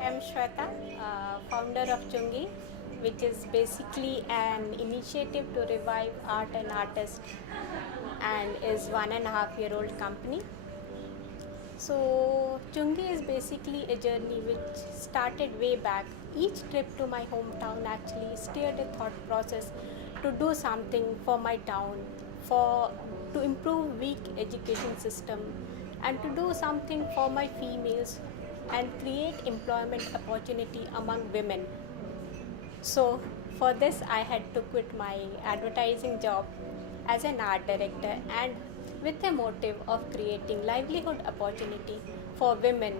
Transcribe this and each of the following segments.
I'm Shweta, founder of Chungi, which is basically an initiative to revive art and artists and is 1.5 year old company. So Chungi is basically a journey which started way back. Each trip to my hometown actually steered a thought process to do something for my town, for to improve weak education system and to do something for my females and create employment opportunity among women. So for this I had to quit my advertising job as an art director and with a motive of creating livelihood opportunity for women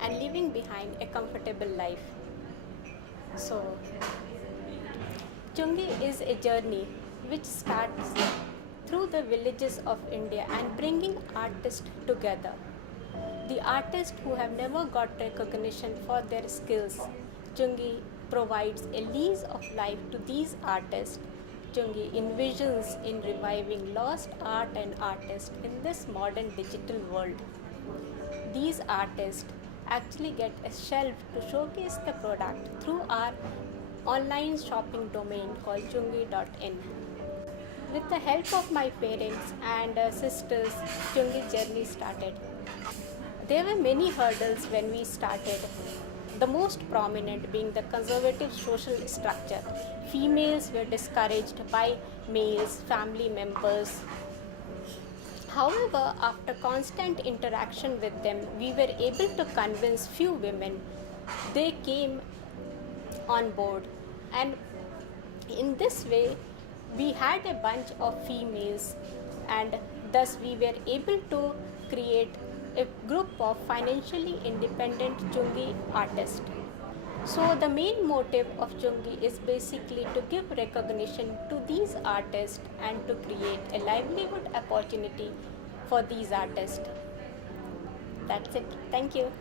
and leaving behind a comfortable life. So Chungi is a journey which starts through the villages of India and bringing artists together. The artists who have never got recognition for their skills, Chungi provides a lease of life to these artists. Chungi envisions in reviving lost art and artists in this modern digital world. These artists actually get a shelf to showcase the product through our online shopping domain called chungi.in. With the help of my parents and sisters, Chungi journey started. There were many hurdles when we started, the most prominent being the conservative social structure. Females were discouraged by males, family members. However, after constant interaction with them, we were able to convince few women. They came on board, and in this way, we had a bunch of females, and thus we were able to create a group of financially independent Chungi artists. So the main motive of Chungi is basically to give recognition to these artists and to create a livelihood opportunity for these artists. That's it. Thank you.